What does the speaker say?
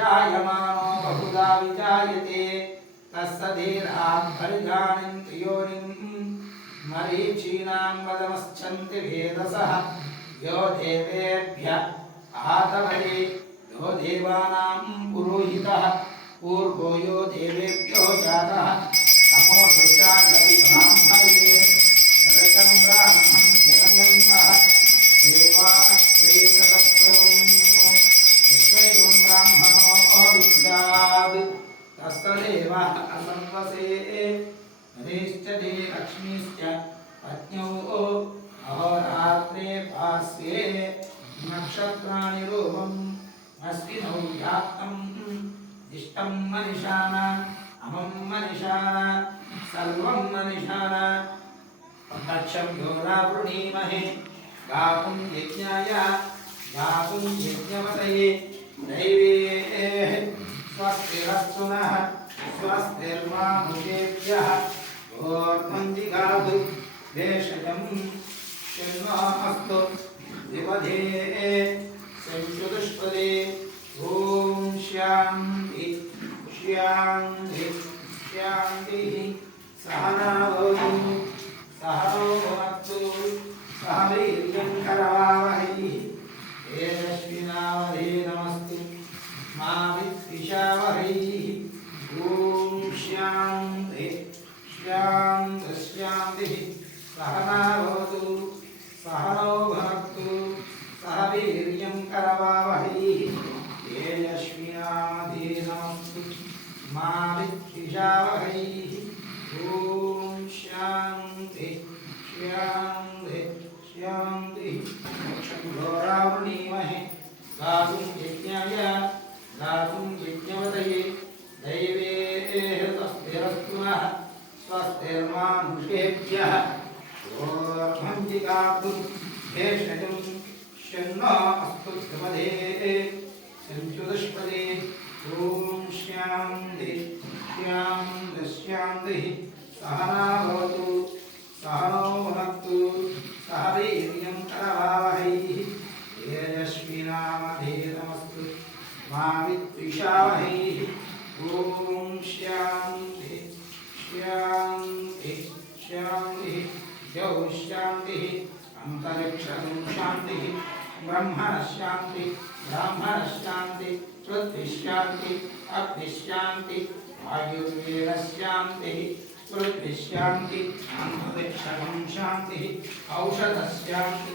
अजायमानो बहुधा विजायते तस्सधीरात् परिजानन्ति योनिं मरीचीनां वदमश्चन्ति भेदसः यो देवेभ्यः आतवरे यो देवानां पुरोहितः पूर्वो यो देवेभ्यो जातः नमो शुचाय ब्राह्मणे नरकं ब्राह्मं जनयन्तः देवात्रेतदप्रभुं विश्वैवं ब्राह्मणो विद्याद् तस्सदेवः असंवसे हरिश्चते लक्ष्मीश्च पत्न्यौ अहोरात्रे पास्ये नक्षत्राणि रूपम् अस्मिनौ व्याप्तम् इष्टं मनिषाण अमं मनिषाण सर्वं मनिषाण तक्षं योरावृणीमहे गातुं यज्ञाय गातुं यज्ञवतये दैवे स्वस्तिरस्तु नः स्वस्तिर्मानुषेभ्यः ओर्मन्दिगातु देशजं शन्वामस्तु विवधे संयुदुष्पदे ॐ शान्ति शान्ति शान्तिः सहनावतु सहनो भुनक्तु सह वीर्यं करवावहै तेजस्विनावधीतमस्तु मा विद्विषावहै ॐ शान्ति शान्ति शान्तिः सहनावतु सहनो भुनक्तु सह वीर्यं करवावहै तेजस्विनावधीतमस्तु मा विद्विषावहै ॐ शान्ति शान्ति शान्तिः घोरावृणीमहे गातुं यज्ञाय गातुं यज्ञवतये दैवे स्वस्तिरस्तु नः स्वस्तिर्मानुषेभ्यः ओर्मन्दिगातु भेषजं शन्नो अस्तु ध्रुवदे संयुदुष्पदे ॐ शान्ति शान्ति शान्तिः सहनावतु सहनो भुनक्तु सह वीर्यं करवावहै तेजस्विनावधीतमस्तु मा विद्विषावहै ॐ शान्ति शान्ति शान्तिः द्यौ शान्तिः अन्तरिक्षं शान्तिः ब्रह्मणः शान्ति ब्राह्मणः शान्ति पृथ्वीशान्ति अग्निशान्ति आयुर्वेदशान्तिः पृथ्वीशान्ति अन्तरिक्षं शान्तिः औषधशान्ति